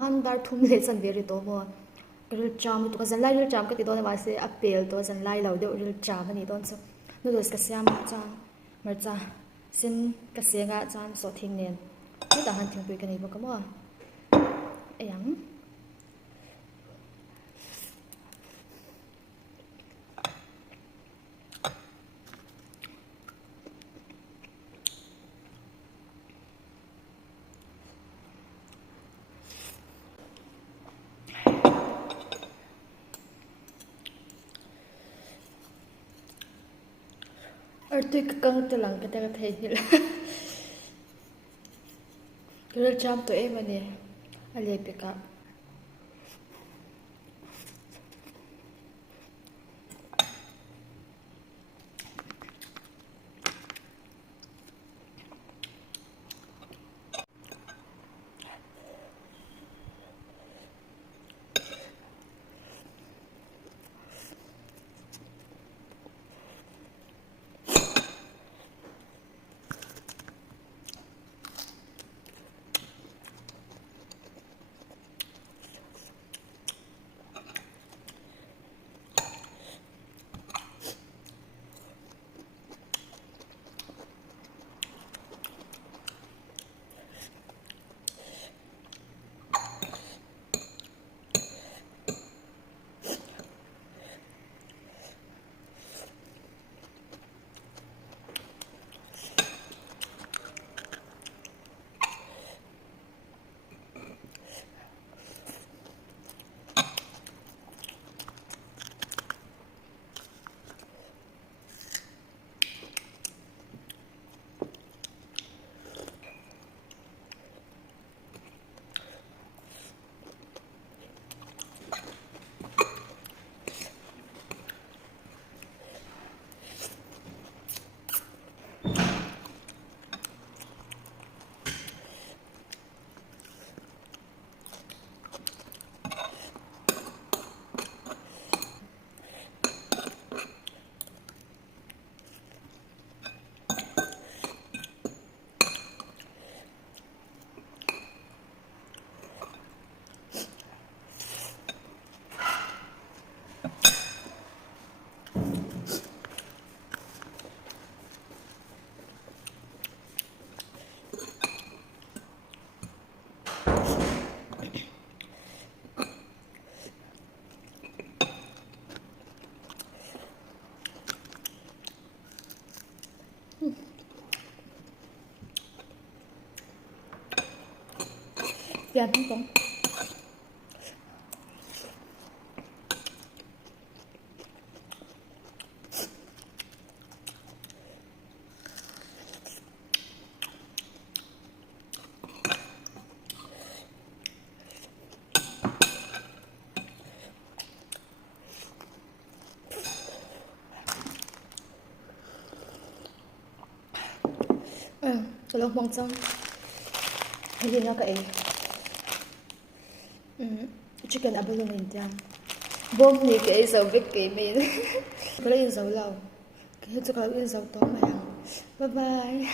Andar thum le chan beri to mo ril cham to ka zanlai ril cham ka ti don ma se apel to zanlai lo de ril cham ani don so noodles ka siam cha marcha sin ka senga chan so thing nen ni ta han thing pui ka nei ba ka mo ayang artui ka kang te lang ka ta ka thei ni la ril cham to e mani ale pe ka ya không có cái lông mong xong cái gì nữa cái chicken abalone in tiang bom ni cái dầu biết cái mình cái lấy dầu lâu cái cho cái dầu to mà bye bye